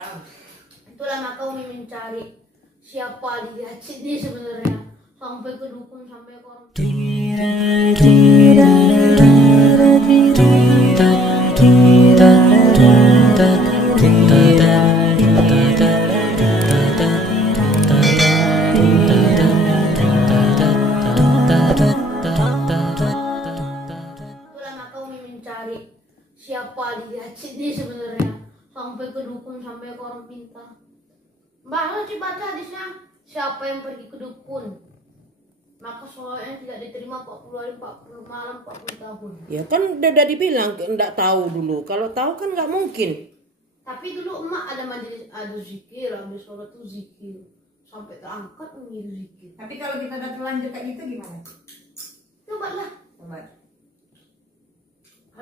Itulah maka Umi mencari siapa di Aceh ini sebenarnya, sampai ke dukun, sampai ke orang. Itulah maka Umi mencari siapa di Aceh ini sebenarnya, sampai ke dukun, sampai ke orang pintar. Mbak, coba baca hadisnya, siapa yang pergi ke dukun maka sholatnya tidak diterima 40 hari, 40 malam, 40 tahun. Ya kan udah dibilang enggak tahu dulu. Kalau tahu kan nggak mungkin. Tapi dulu emak ada majelis, ada zikir, ada sholat tuh zikir, sampai terangkat menjadi zikir. Tapi kalau kita udah terlanjur kayak gitu gimana? Cobalah, Coba.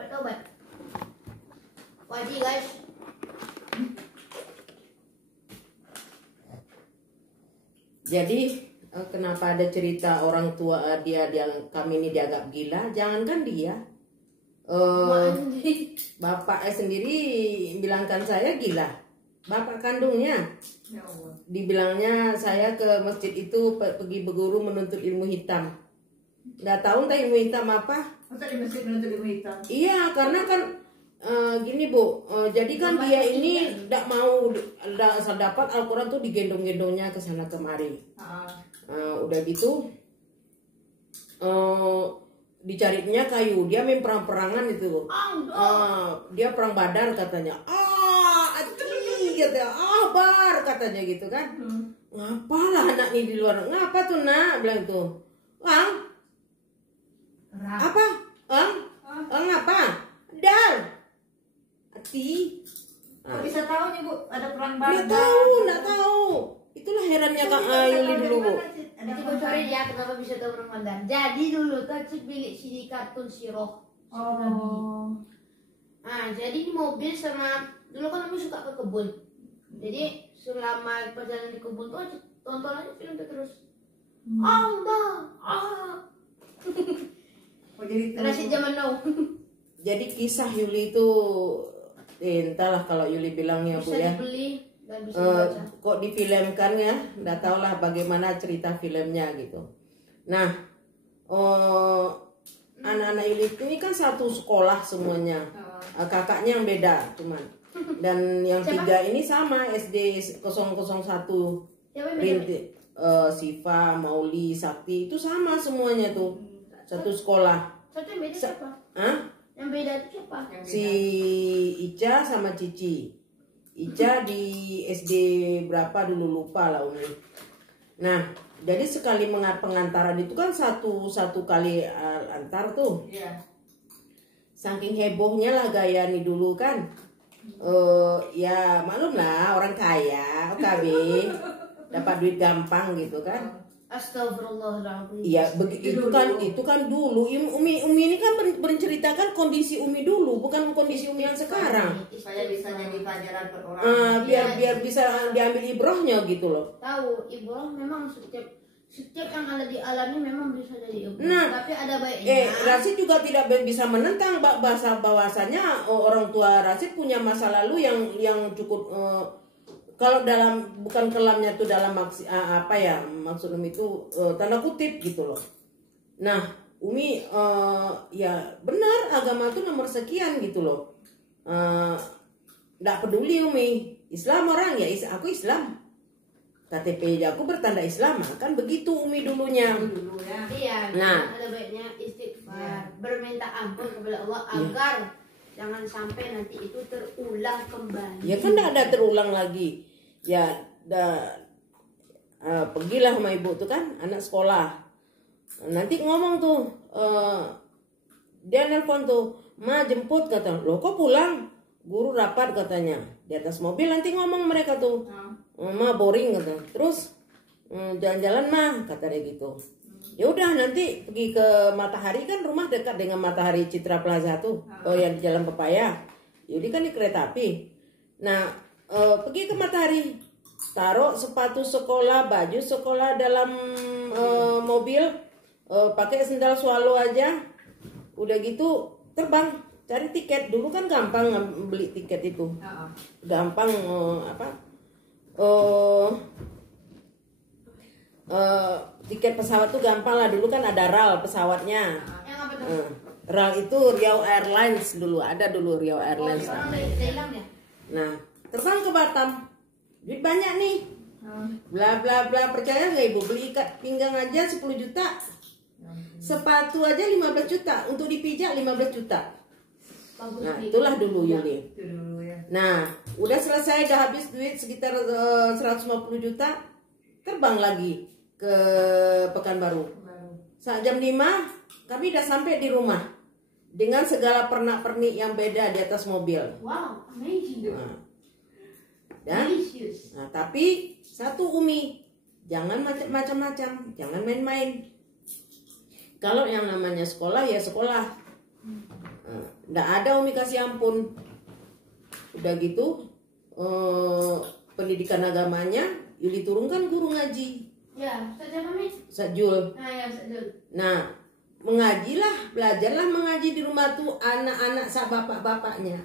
tobat. Wajib guys. Jadi kenapa ada cerita orang tua dia kami ini dianggap gila? Jangankan dia, bapaknya sendiri bilangkan saya gila. Bapak kandungnya Ya Allah. dibilangnya saya ke masjid itu pergi berguru menuntut ilmu hitam. Nggak tahu entah ilmu hitam apa. Masa di masjid menuntut ilmu hitam? Iya, karena kan gini Bu, jadi kan dia ini tidak mau asal dapat Al-Quran tuh digendong-gendongnya ke sana kemari. Udah gitu dicarinya kayu, dia main perang-perangan itu. Dia perang Badar katanya. Gitu, bar katanya gitu kan. Ngapalah anak ini di luar? Ngapa tuh nak? Bilang tuh. Apa? Ngapa? Dal. Ati. Kok bisa tahu nih Bu, ada perang Badar? Nggak tahu. Itulah herannya Kak Yuli dulu Bu. Nanti bocorin ya kenapa bisa tahu Ramadan. Jadi dulu kecil bilik CD kartun Siroh. Oh. Nah, jadi di mobil sama dulu kan kami suka ke kebun. Jadi selama perjalanan di kebun tuh tonton aja film itu terus. Allah. Oh jadi itu. Rasid zaman now. Jadi kisah Yuli itu entahlah kalau Yuli bilangnya Bu Bisa ya. dibeli dan bisa dibaca. Kok difilmkan ya? Nggak tahu lah bagaimana cerita filmnya gitu. Nah, anak-anak Yuli ini kan satu sekolah semuanya. Kakaknya yang beda cuman. Dan yang tiga ini sama SD 001. Siapa yang beda? Rinti, Siva, Mauli, Sakti itu sama semuanya tuh. Satu sekolah. Satu yang beda siapa? Hah? Yang beda itu siapa? Si Ica sama Cici. Ica di SD berapa dulu lupa lah Umi. Nah, jadi sekali pengantaran itu kan satu kali antar tuh. Iya. Saking hebohnya lah gaya nih dulu kan. Ya maklum lah orang kaya, OKB dapat duit gampang gitu kan. Astagfirullahaladzim. Iya, itu kan dulu. Umi ini kan berceritakan kondisi Umi dulu, bukan kondisi Umi yang sekarang. Supaya bisa jadi pelajaran per orang. Biar bisa diambil ibrohnya gitu loh. Tahu, ibu memang setiap yang ada di alam ini memang bisa jadi ibu. Nah, tapi ada baiknya. Rasid juga tidak bisa menentang bahwasanya orang tua Rasid punya masa lalu yang cukup kalau dalam bukan kelamnya tuh dalam maksud Umi itu tanda kutip gitu loh. Nah, Umi ya benar agama tuh nomor sekian gitu loh. Nggak peduli Umi, Islam orang ya aku Islam. KTP aku bertanda Islam, kan begitu Umi dulunya. Dulu ya. Iya, Nah. ada baiknya istighfar, berminta ampun kepada Allah agar jangan sampai nanti itu terulang kembali. Ya kan tidak ada terulang lagi. Ya pergilah sama ibu tuh kan anak sekolah. Nanti ngomong tuh dia nelpon tuh, "Ma jemput," kata. "Loh kok pulang? Guru rapat," katanya. Di atas mobil nanti ngomong mereka tuh. "Ma boring," kata. Terus jalan-jalan mah kata dia gitu. Ya udah nanti pergi ke Matahari, kan rumah dekat dengan Matahari Citra Plaza tuh. Yang di Jalan Pepaya. Jadi kan di kereta api. Nah, pergi ke Matahari, taruh sepatu sekolah, baju sekolah dalam mobil, pakai sendal swallow aja, udah gitu terbang cari tiket. Dulu kan gampang beli tiket itu, gampang tiket pesawat tuh gampang lah. Dulu kan ada RAL pesawatnya. Yang apa tuh? RAL itu Riau Airlines dulu, ada dulu Riau Airlines. Orang dari Thailand ya? Nah, terbang ke Batam, duit banyak nih, bla bla bla. Percaya nggak ibu, beli ikat pinggang aja 10 juta, sepatu aja 15 juta, untuk dipijak 15 juta. Bagus Nah, nih. itulah dulu Yuli. Itu dulu ya. Nah, udah selesai, udah habis duit sekitar 150 juta, terbang lagi ke Pekanbaru. Saat jam 5 kami udah sampai di rumah dengan segala pernak-pernik yang beda di atas mobil. Wow, amazing. Nah, dan Delicious. nah, tapi satu Umi, jangan macam-macam, jangan main-main. Kalau yang namanya sekolah ya sekolah. Nggak ada Umi kasih ampun. Udah gitu pendidikan agamanya Yuli turunkan guru ngaji. Ya, saja kami. Sajul. Nah, ya, saja. Nah, mengajilah, belajarlah mengaji di rumah tuh anak-anak sa bapak-bapaknya.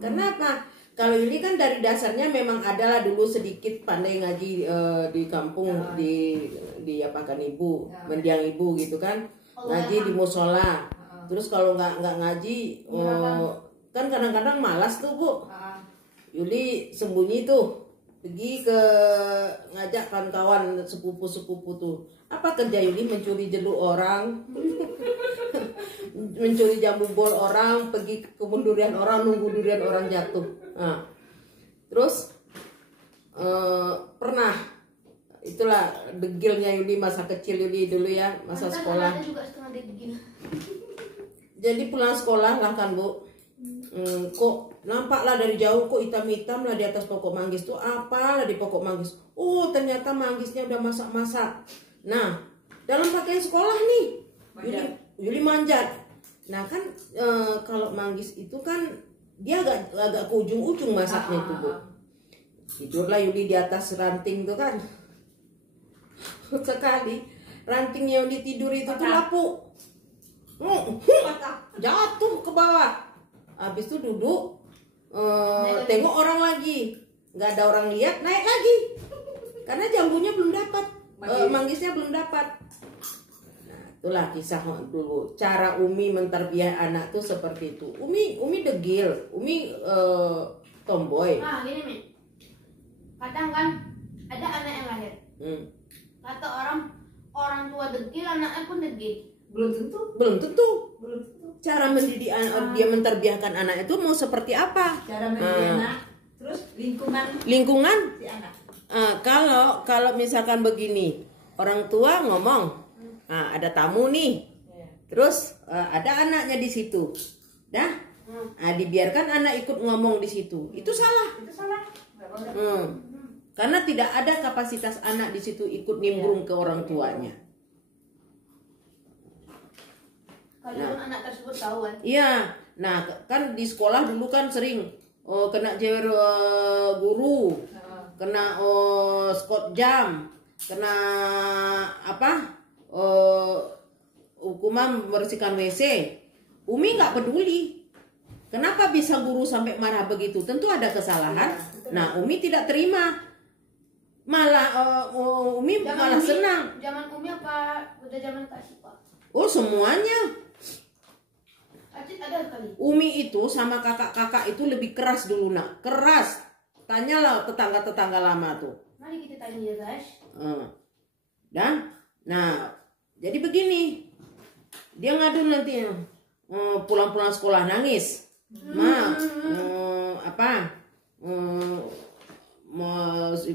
Kenapa? Kalau ini kan dari dasarnya memang adalah dulu sedikit pandai ngaji di kampung, di apakan ibu, mendiang ibu gitu kan, ngaji di musola. Terus kalau nggak ngaji, kan kadang-kadang malas tuh Bu. Yuli sembunyi tuh, pergi ke ngajak kawan-kawan sepupu-sepupu tuh. Apa kerja Yuli? Mencuri jeluk orang, mencuri jambu bol orang, pergi ke kebun durian orang, nunggu durian orang jatuh. Nah, terus pernah, itulah degilnya Yuli masa kecil Yuli dulu ya, masa sekolah. Ada juga setengah degil. Jadi pulang sekolah lah kan Bu, kok nampaklah dari jauh kok hitam-hitam lah di atas pokok manggis tuh, apalah di pokok manggis. Oh ternyata manggisnya udah masak-masak. Nah dalam pakaian sekolah nih Yuli manjat. Nah kan kalau manggis itu kan dia agak ke ujung-ujung masaknya itu Bu. Tidurlah Yuli di atas ranting tuh kan. Sekali rantingnya Yuli tidur itu tuh lapuk. Jatuh ke bawah. Habis itu duduk, tengok orang lagi, nggak ada orang lihat, naik lagi, karena jambunya belum dapat, manggisnya belum dapat. Nah, itulah kisah dulu. Cara Umi menterbiah anak tuh seperti itu. Umi degil, Umi tomboy. Nah, gini Mi. Kadang kan ada anak yang lahir. Kata orang tua degil, anaknya pun degil. Belum tentu. Belum tentu. Cara mendidik dia menterbiahkan anak itu mau seperti apa? Cara mendidik anak, terus lingkungan si anak. Kalau misalkan begini, orang tua ngomong, ada tamu nih, terus ada anaknya di situ, dibiarkan anak ikut ngomong di situ, itu salah. Itu salah. Nggak boleh. Karena tidak ada kapasitas anak di situ ikut nimbrung ke orang tuanya. Kalau anak tersebut tahu kan. Iya, nah kan di sekolah dulu kan sering kena jewer guru, kena skot jam, kena hukuman membersihkan WC. Umi nggak peduli. Kenapa bisa guru sampai marah begitu? Tentu ada kesalahan. Nah, Umi tidak terima. Malah Umi malah senang. Zaman Umi apa udah zaman Kak Sipa? Oh, semuanya. Acit ada kali. Umi itu sama kakak-kakak itu lebih keras dulu nak, keras. Tanyalah tetangga-tetangga lama tuh. Mari kita tanya ya guys. Dan, nah, jadi begini, dia ngadu nanti pulang-pulang sekolah nangis,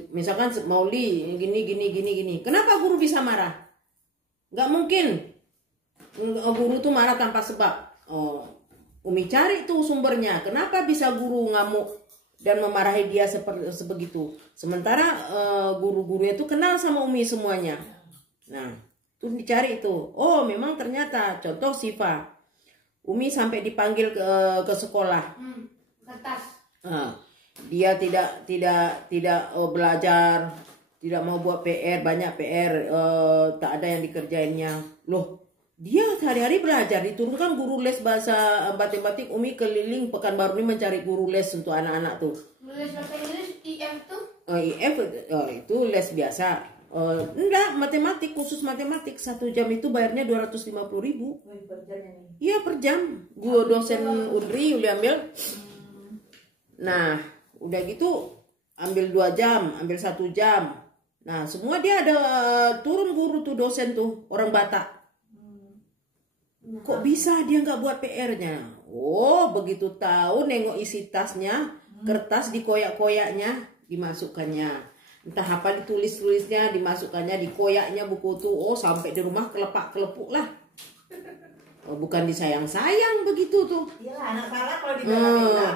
misalkan Mauli gini. Kenapa guru bisa marah? Nggak mungkin guru tuh marah tanpa sebab. Umi cari tuh sumbernya. Kenapa bisa guru ngamuk dan memarahi dia sebegitu? Sementara guru-gurunya tuh kenal sama Umi semuanya. Nah, tuh dicari itu. Oh, memang ternyata contoh Siva. Umi sampai dipanggil ke sekolah. Kertas. Dia tidak belajar, tidak mau buat PR, banyak PR, tak ada yang dikerjainnya. Loh, Dia sehari-hari belajar, diturunkan guru les bahasa matematik. Umi keliling Pekanbaru ini mencari guru les untuk anak-anak tuh. Les bahasa Inggris IF tuh. IF itu les biasa. Enggak, matematik, khusus matematik. 1 jam itu bayarnya 250.000. Wih, berjalan ini. Iya per jam. Gua dosen Undri Uli ambil. Nah, udah gitu ambil 2 jam, ambil 1 jam. Nah, semua dia ada turun guru tuh dosen tuh, orang Batak. Kok bisa dia nggak buat PR-nya? Oh, begitu tahu nengok isi tasnya, kertas dikoyak-koyaknya, dimasukkannya. Entah apa ditulis-tulisnya, dimasukkannya, dikoyaknya buku tuh. Oh, sampai di rumah kelepak-kelepuk lah. Oh, bukan disayang-sayang begitu tuh. Iyalah, anak salah kalau dibela-bela.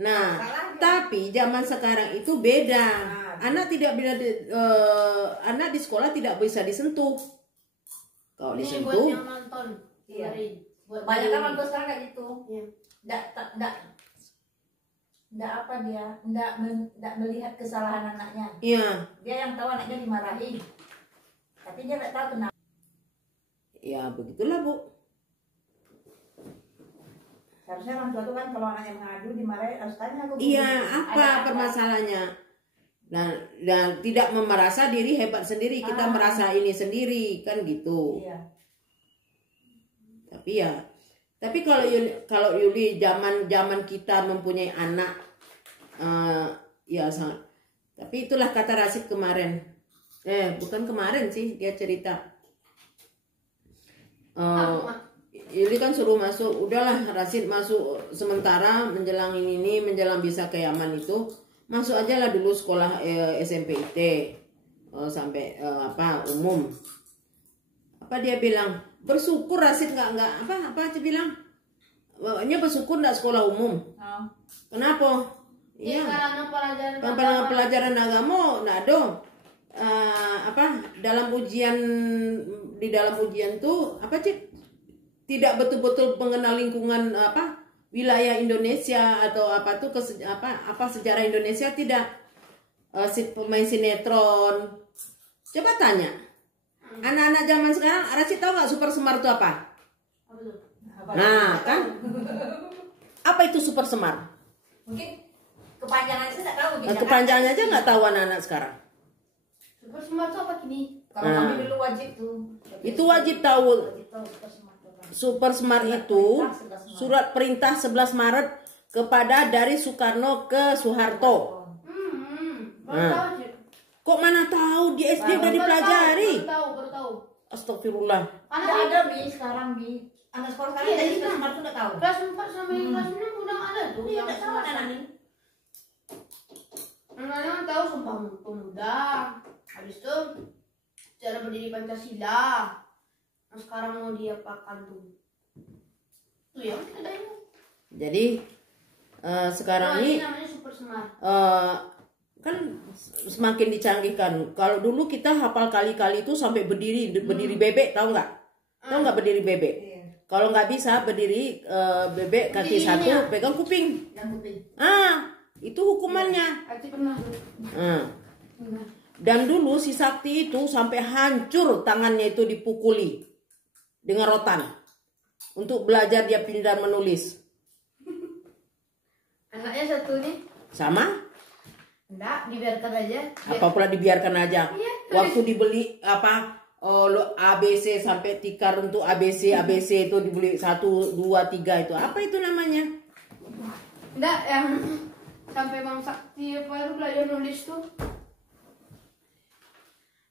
Nah, Salahnya. tapi zaman sekarang itu beda. Anak tidak bisa anak di sekolah tidak bisa disentuh. Kalau Ini buat disentuh, yang nonton. Iya. Dengerin. Buat Banyak kan dengerin. orang tua sekarang kayak gitu. Iya. Nggak apa dia, nggak melihat kesalahan anaknya. iya, Dia yang tahu anaknya dimarahin. Tapi dia nggak tahu kenapa. ya begitulah Bu. Harusnya orang tua tuh kan kalau anaknya mengadu dimarahin harus tanya aku. Iya, Ada apa permasalahannya? Dan tidak merasa diri hebat sendiri, kita merasa ini sendiri kan gitu. Iya. Tapi kalau Yuli zaman kita mempunyai anak, ya sangat. Tapi itulah kata Rasid kemarin. Bukan kemarin sih dia cerita. Yuli kan suruh masuk, udahlah Rasid masuk sementara menjelang ini menjelang bisa ke Yaman itu masuk aja lah dulu sekolah SMP IT sampai umum. Apa dia bilang? Bersyukur Rasid nggak apa aja bilang. Ini bersyukur nggak sekolah umum. Oh. Kenapa? Iya. Karena Pelajaran agama nggak ada. Di dalam ujian tuh apa sih? Tidak betul-betul mengenal lingkungan wilayah Indonesia atau sejarah Indonesia tidak. Pemain sinetron. Coba tanya. Anak-anak zaman sekarang, Rasid tahu nggak super semar itu apa? Apa tuh? Nah, kan? Apa itu super semar? Mungkin kepanjangannya saya nggak tahu. Kepanjangannya aja nggak tahu anak-anak sekarang. Super smart tuh apa gini? Kalau kami dulu wajib tuh. Itu wajib tahu. Wajib tahu super smart tuh. Super smart itu surat perintah 11 Maret kepada dari Soekarno ke Soeharto. Baru tahu sih. Kok mana tahu di SD udah dipelajari? Baru tahu. Astagfirullah. Nggak ada bi sekarang bi. Anak sekolah sekarang Iya, jadi iya. super smart tuh nggak tahu. Kelas 4 sampai kelas 6 udah ada tuh. Iya nggak tahu anak ini. Anak-anak tahu Sumpah Pemuda. Habis itu cara berdiri Pancasila. Nah, sekarang mau diapakan tuh? Tuh ya, kita ada ini. Jadi sekarang ini Ini namanya super smart. kan semakin dicanggihkan. Kalau dulu kita hafal kali-kali itu sampai berdiri bebek, tahu nggak? Tahu nggak berdiri bebek? Iya. Kalau nggak bisa berdiri bebek kaki Berdiri satu, ya? pegang kuping. Yang putih. Itu hukumannya. Acik pernah tuh. Pernah. Dan dulu si Sakti itu sampai hancur tangannya itu dipukuli dengan rotan untuk belajar dia pintar menulis. Anaknya satu nih. Sama? Enggak, dibiarkan aja. Apa pula dibiarkan aja. Iya. Waktu dibeli ABC sampai tikar untuk ABC itu dibeli 1, 2, 3 itu. Apa itu namanya? Enggak, yang sampai Bang Sakti apa itu belajar nulis tuh.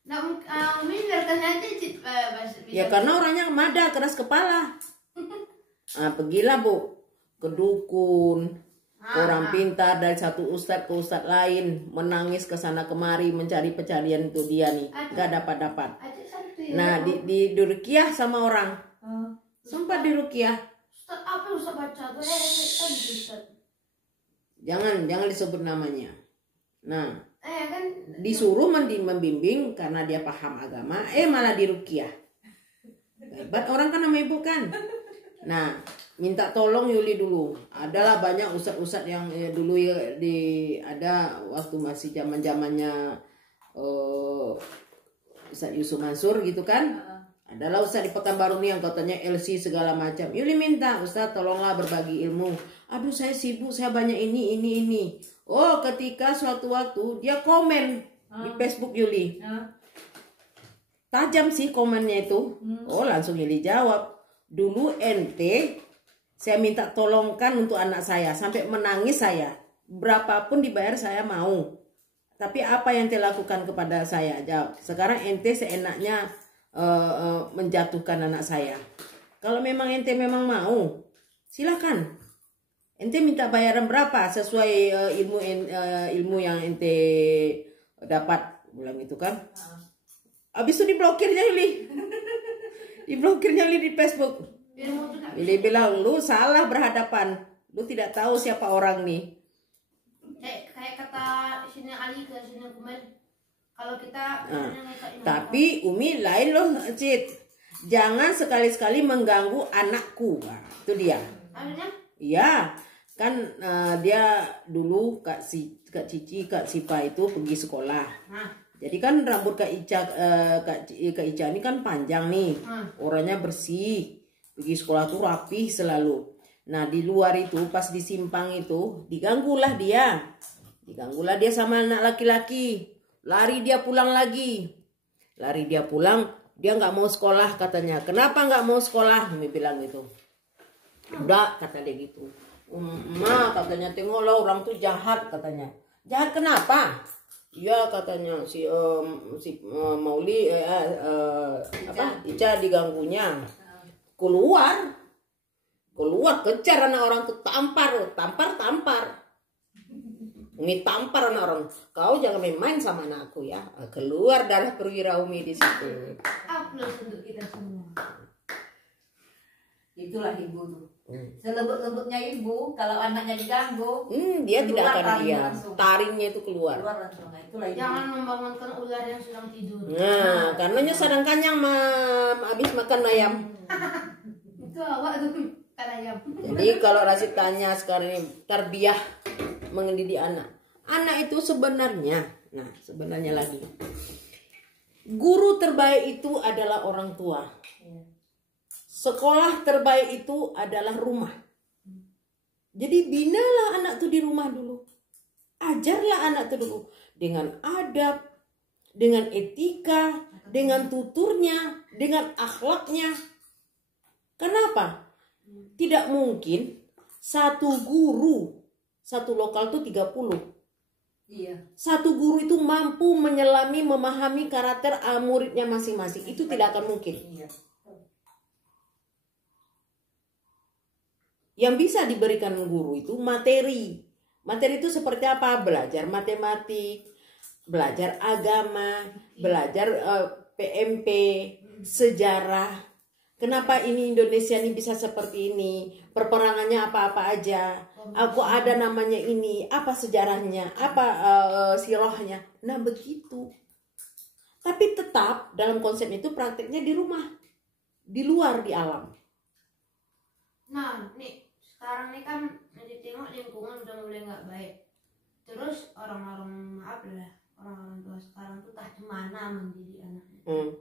Nah, Umi biarkan aja Cik. Ya karena orangnya mada, keras kepala. Pergilah Bu ke dukun. Orang pintar dari satu ustadz ke ustadz lain, menangis ke sana kemari mencari pencarian itu dia nih, nggak dapat. Acik satu ya. Nah di ruqyah sama orang, sempat di ruqyah. Ustaz apa yang Ustaz baca tuh? Ustaz. Jangan disebut namanya. Nah Kan disuruh membimbing karena dia paham agama, malah di ruqyah. Hebat orang kan nama ibu kan. Nah minta tolong Yuli dulu. Adalah banyak ustadz-ustadz yang dulu ada waktu masih zamannya Ustadz Yusuf Mansur gitu kan. Adalah Ustaz di Pekanbaru nih yang katanya LC segala macam. Yuli minta, Ustaz tolonglah berbagi ilmu. Aduh saya sibuk, saya banyak ini. Oh ketika suatu waktu dia komen di Facebook Yuli. Tajam sih komennya itu. Oh langsung Yuli jawab. Dulu ente saya minta tolongkan untuk anak saya. Sampai menangis saya. Berapapun dibayar saya mau. Tapi apa yang ente lakukan kepada saya? Jawab. Sekarang ente seenaknya menjatuhkan anak saya. Kalau memang ente memang mau, silakan. Ente minta bayaran berapa sesuai ilmu yang ente dapat, bilang gitu kan. Habis itu diblokirnya Yuli. Diblokirnya Yuli di Facebook. Yuli bilang, lu salah berhadapan. Lu tidak tahu siapa orang nih. Kayak kata sini Ali ke sini Kumen. Kalau kita tapi Umi lain loh, Cid. Jangan sekali-sekali mengganggu anakku. Nah, itu dia. Maksudnya? Iya, kan dia dulu Kak Cici, Kak Sipa itu pergi sekolah. Jadi kan rambut Kak Ica ini kan panjang nih. Orangnya bersih. Pergi sekolah tuh rapih selalu. Nah, di luar itu pas di simpang itu diganggulah dia. Diganggulah dia sama anak laki-laki. Lari dia pulang lagi. Lari dia pulang, dia nggak mau sekolah katanya. Kenapa nggak mau sekolah? Umi bilang gitu. Udah, kata dia gitu. Ma katanya, tengoklah orang tuh jahat katanya. Jahat kenapa? Iya katanya si Mauli Ica diganggunya. Keluar kejar anak orang tuh, tampar. Umi tampar anak orang. Kau jangan main-main sama anakku ya. Keluar darah perwira Umi di situ. Aplaus untuk kita semua. Itulah ibu tuh. Selembut-lembutnya ibu, kalau anaknya diganggu, dia tidak akan taringnya diam. langsung. Taringnya itu keluar. Langsung. Nah, itulah ibu. Jangan membangunkan ular yang sedang tidur. Nah, karenanya sedang kanyang habis makan ayam. Itu awak tuh kan ayam. Jadi kalau Rasid tanya sekarang ini tarbiyah mendidik anak. Anak itu sebenarnya lagi. Guru terbaik itu adalah orang tua. Sekolah terbaik itu adalah rumah. Jadi binalah anak itu di rumah dulu. Ajarlah anak itu dulu dengan adab, dengan etika, dengan tuturnya, dengan akhlaknya. Kenapa? Tidak mungkin satu guru, satu lokal itu 30. Iya. Satu guru itu mampu menyelami, memahami karakter muridnya masing-masing. Itu tidak akan mungkin. Iya. Yang bisa diberikan guru itu materi. Materi itu seperti apa? Belajar matematik, belajar agama, belajar PMP, sejarah. Kenapa ini Indonesia ini bisa seperti ini? Perperangannya apa-apa aja? Aku ada namanya ini, apa sejarahnya, apa sirahnya. Nah begitu. Tapi tetap dalam konsep itu prakteknya di rumah, di luar, di alam. Nah, nih sekarang nih kan ditengok lingkungan udah mulai nggak baik. Terus orang-orang orang-orang tua sekarang tuh tak cemana mendidik anaknya.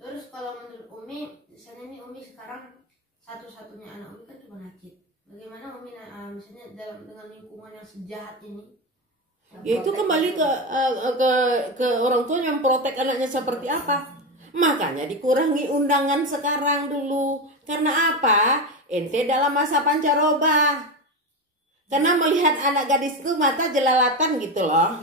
Terus kalau menurut Umi, misalnya nih Umi sekarang satu-satunya anak Umi kan cuma Najib. Bagaimana Umi misalnya dengan lingkungan yang sejahat ini? Ya itu kembali ke orang tua yang protek anaknya seperti apa. Makanya dikurangi undangan sekarang dulu. Karena apa? Ente dalam masa pancaroba. Karena melihat anak gadis itu mata jelalatan gitu loh.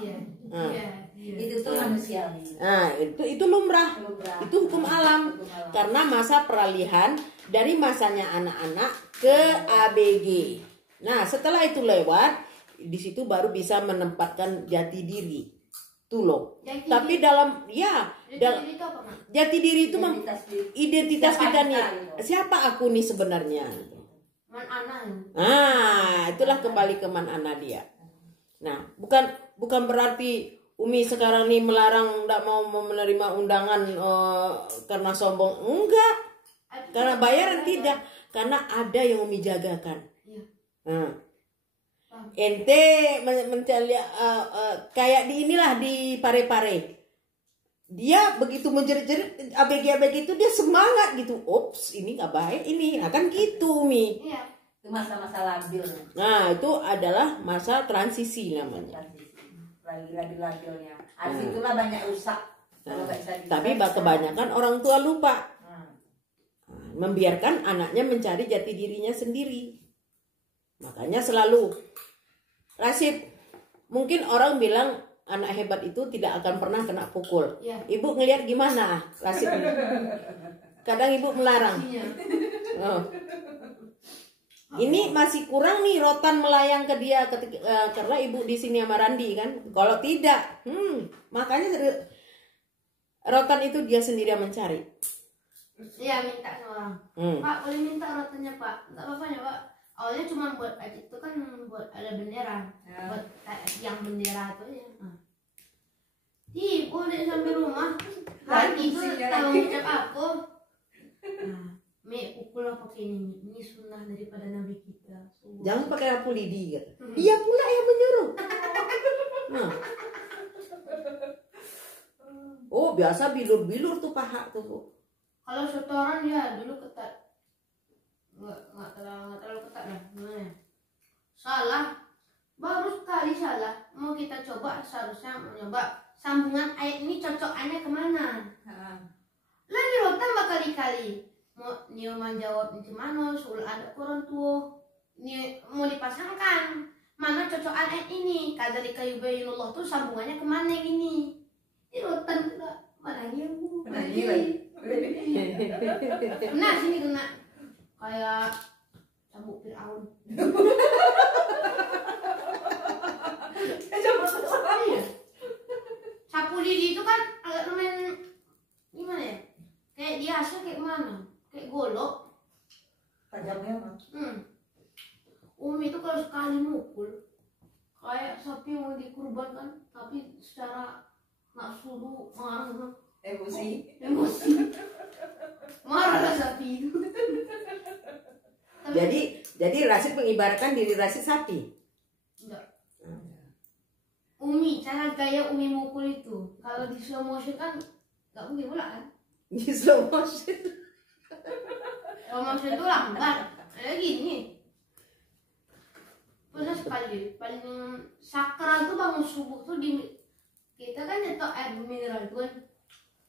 Iya. Itu tuh manusiawi. Nah, itu lumrah. Itu hukum alam. Karena masa peralihan dari masanya anak-anak ke ABG. Nah, setelah itu lewat, di situ baru bisa menempatkan jati diri. Tuh loh. Tapi dalam jati diri itu identitas kita nih. Siapa aku nih sebenarnya? Man Ana. Itulah kembali ke man ana dia. Nah, bukan berarti Umi sekarang nih melarang tidak mau menerima undangan karena sombong. Enggak. Karena bayaran tidak. Karena ada yang Umi jagakan. Ente kayak di inilah di Pare-Pare. dia begitu menjerit-jerit ABG itu dia semangat gitu. Ops, ini nggak baik ini. Nah, kan gitu Mi. Iya. Itu masa-masa labil. Nah, itu adalah masa transisi namanya. Lagi labil-labilnya. Habis itulah banyak rusak. Kalau nggak bisa Tapi kebanyakan orang tua lupa Nah, membiarkan anaknya mencari jati dirinya sendiri. Makanya selalu Rasid, mungkin orang bilang anak hebat itu tidak akan pernah kena pukul. Iya. Ibu ngelihat gimana Rasid? Kadang ibu melarang. Iya. Oh. Ini masih kurang nih rotan melayang ke dia karena ibu di sini sama Randi kan. Kalau tidak, makanya rotan itu dia sendiri yang mencari. Iya, minta sama orang. Pak, boleh minta rotannya Pak? Enggak apa-apa ya Pak. Awalnya cuma buat itu kan buat ada bendera, buat yang bendera itu ya. Boleh sampai rumah. Randi itu tahu ucap apa? Mi pukul pakai ini sunnah daripada Nabi kita. Jangan pakai rapu lidi gitu. Dia pula yang menyuruh. Nah. Oh, biasa bilur-bilur tuh paha tuh. Kalau setoran ya dulu ketat. Nggak terlalu ketat lah. Gimana? Salah. Baru sekali salah. Mau kita coba seharusnya mencoba sambungan ayat ini cocokannya kemana? Lagi rotan berkali-kali. Mau menjawab itu mana? Soal ada orang tua. Ini mau dipasangkan. Mana cocokan ayat ini? Kadari kayu bayinullah tuh sambungannya kemana gini? Ini rotan juga. Mana dia bu? Kena sini kena. Kayak cambuk Fir'aun. Iya. Sapu lidi itu kan agak lumayan gimana ya? Kayak dia asal kayak mana? Kayak golok. tajamnya mah. Umi itu kalau sekali mukul kayak sapi mau dikurbankan, tapi secara nggak suruh marah, Emosi. marah sapi itu. Jadi Rasid mengibaratkan diri Rasid sapi. Enggak. Umi, cara gaya Umi mukul itu kalau di slow motion kan nggak mungkin pula kan? Di slow motion. Slow motion itu lambat. Ada gini. Pernah sekali paling sakral tuh bangun subuh tuh di kita kan nyetok air mineral tuh kan.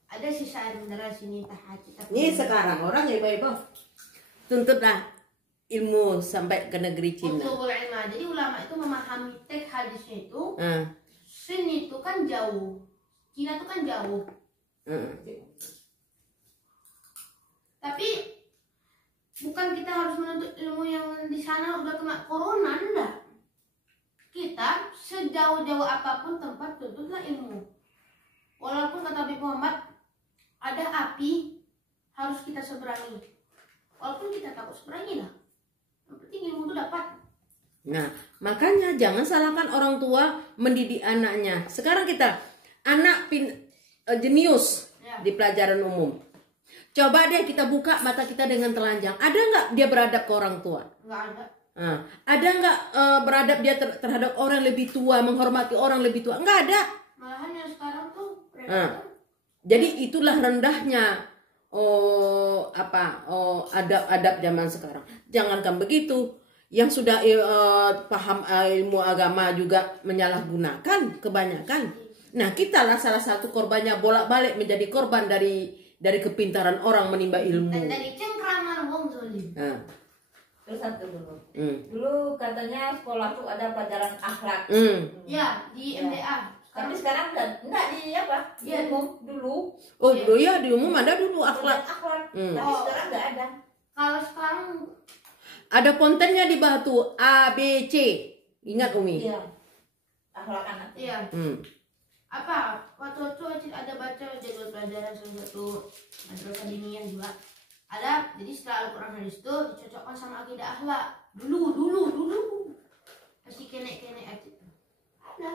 Ada sisa air mineral sini tahajud. Nih sekarang orang ibu-ibu tuntutlah ilmu sampai ke negeri Cina. Jadi ulama itu memahami teks hadisnya itu. Ah. Sini itu kan jauh, Cina itu kan jauh. Tapi bukan kita harus menuntut ilmu yang di sana udah kena corona, enggak. Kita sejauh-jauh apapun tempat tuntutlah ilmu. Walaupun kata Nabi Muhammad ada api harus kita seberangi. Walaupun kita takut seberangi lah. Yang penting ilmu itu dapat. Nah, makanya jangan salahkan orang tua mendidik anaknya. Sekarang kita anak jenius Ya. di pelajaran umum. Coba deh kita buka mata kita dengan telanjang. Ada nggak dia beradab ke orang tua? Enggak ada. Nah, ada nggak beradab dia terhadap orang lebih tua, menghormati orang lebih tua? Nggak ada. Malahan yang sekarang tuh Jadi itulah rendahnya adab zaman sekarang. Jangankan begitu, yang sudah paham ilmu agama juga menyalahgunakan kebanyakan. Nah, kita lah salah satu korbannya, bolak-balik menjadi korban dari kepintaran orang menimba ilmu. dan dari cengkraman wong zolim. Nah. Terus satu dulu. Dulu katanya sekolah tuh ada pelajaran akhlak. Ya, di MDA. Tapi sekarang enggak di apa? Iya. Dulu. Oh, dulu ya di umum ada dulu akhlak. Akhlak. Tapi sekarang enggak ada. Kalau sekarang Ada kontennya di batu A B C. Ingat Umi? Iya. Akhlak anak. iya. Apa? Waktu itu ada baca jadwal pelajaran salah satu madrasah diniyah juga. Ada, jadi setelah Al-Quran hadis itu dicocokkan sama akidah akhlak. Dulu. Masih kenek-kenek aja. Ada.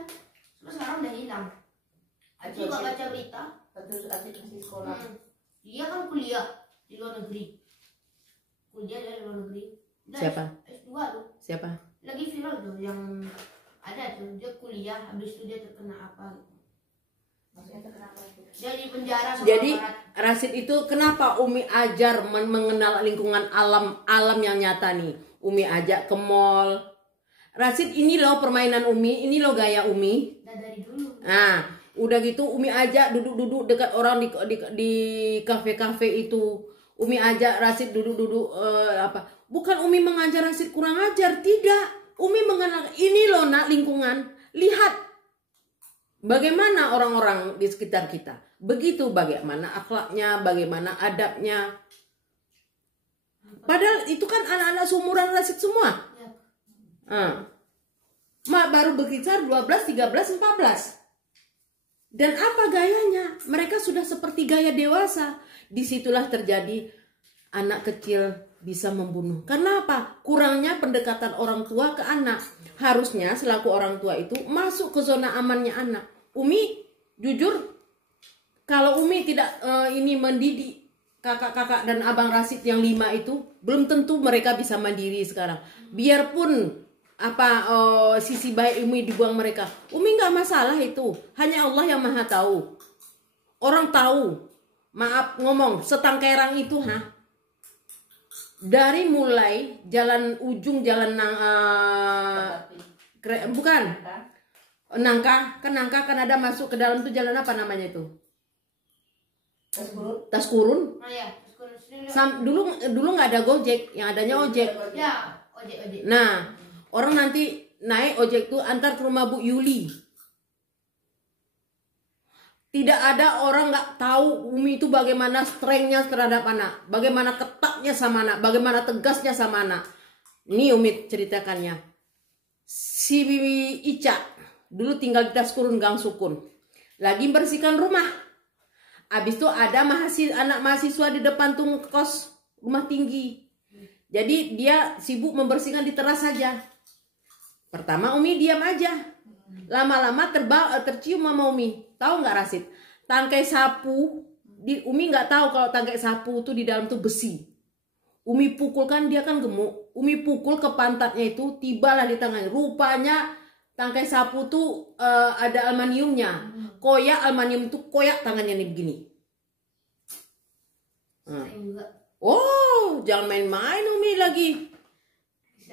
Terus sekarang udah hilang. Aci juga baca berita. Terus Atik masih sekolah. Dia kan kuliah di luar negeri. Kuliah dari luar negeri. Udah Siapa? S2 tuh. Siapa? Lagi viral tuh yang ada tuh dia kuliah habis itu dia terkena apa gitu. Maksudnya terkena Dia di penjara sama Jadi aparat. Rasid itu kenapa Umi ajar mengenal lingkungan alam yang nyata nih. Umi ajak ke mall. Rasid ini loh permainan Umi, ini loh gaya Umi. Udah dari dulu. Nah, udah gitu Umi ajak duduk-duduk dekat orang di kafe-kafe itu. Umi ajak Rasid duduk-duduk apa? Bukan Umi mengajar Rasid kurang ajar, tidak. Umi mengenal ini loh nak lingkungan. Lihat bagaimana orang-orang di sekitar kita. Begitu bagaimana akhlaknya, bagaimana adabnya. Padahal itu kan anak-anak seumuran Rasid semua. Ya. Mak baru berkisar 12, 13, 14. Dan apa gayanya? Mereka sudah seperti gaya dewasa. Disitulah terjadi anak kecil bisa membunuh. Karena apa? Kurangnya pendekatan orang tua ke anak. Harusnya selaku orang tua itu masuk ke zona amannya anak. Umi, jujur, kalau Umi tidak ini mendidik kakak-kakak dan abang Rasid yang 5 itu, belum tentu mereka bisa mandiri sekarang. Biarpun sisi baik Umi dibuang mereka, Umi nggak masalah itu. Hanya Allah yang maha tahu. Orang tahu, maaf ngomong, setangkerang itu dari mulai jalan ujung jalan bukan nangka kan ada masuk ke dalam tuh jalan apa namanya itu? Tas kurun. Oh ya, Dulu nggak ada Gojek, yang adanya ojek. ya, ojek. Nah, orang nanti naik ojek tuh antar ke rumah Bu Yuli. Tidak ada orang nggak tahu Umi itu bagaimana strengthnya terhadap anak, bagaimana ketatnya sama anak, bagaimana tegasnya sama anak. Ini Umi ceritakannya. Si Bibi Ica dulu tinggal di Tas Kurun Gang Sukun, lagi bersihkan rumah. Abis itu ada anak mahasiswa di depan tuh kos rumah tinggi. Jadi dia sibuk membersihkan di teras saja. Pertama Umi diam aja. Lama-lama tercium sama Umi. Tahu nggak Rasid? Tangkai sapu. Umi nggak tahu kalau tangkai sapu itu di dalam tuh besi. Umi pukul, kan dia kan gemuk. Umi pukul ke pantatnya itu, tibalah di tangannya. Rupanya tangkai sapu tuh ada aluminiumnya. Koyak aluminium tuh koyak tangannya nih begini. Saya juga Oh, jangan main-main Umi lagi.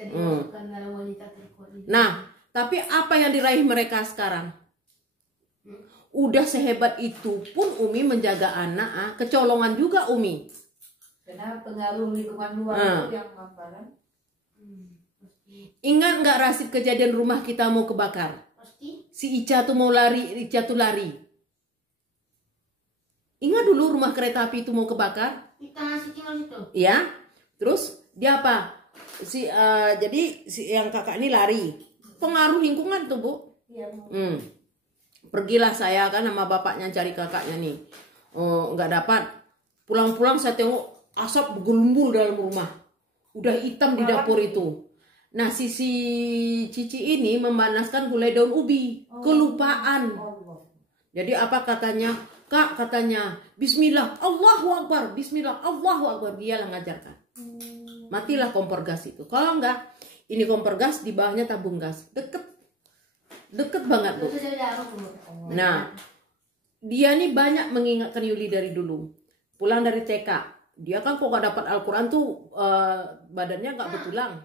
bisa dimasukkan dalam wanita terkuat. Nah, tapi apa yang diraih mereka sekarang? Udah sehebat itu pun Umi menjaga anak, kecolongan juga Umi. Karena pengaruh lingkungan luar itu yang kan? Ingat nggak Rasid kejadian rumah kita mau kebakar? Pasti. Si Ica tuh mau lari, Ica tuh lari. Ingat dulu rumah kereta api itu mau kebakar? Kita masih tinggal situ. Ya, terus dia apa? Jadi si yang kakak ini lari. Pengaruh lingkungan tuh Bu. Iya. Pergilah saya kan sama bapaknya cari kakaknya nih. Oh, nggak dapat. Pulang-pulang saya tengok asap bergelumbul dalam rumah. Udah hitam di dapur itu. Nah, si Cici ini memanaskan gulai daun ubi. Kelupaan. Jadi apa katanya? Kak katanya, Bismillah, Allahu Akbar, Bismillah, Allahu Akbar. Dialah ngajarkan. Matilah kompor gas itu. Kalau enggak, ini kompor gas, di bawahnya tabung gas. Deket banget Bu. Nah, dia nih banyak mengingatkan Yuli dari dulu. Pulang dari TK, dia kan kok gak dapat Al-Quran tuh badannya gak bertulang.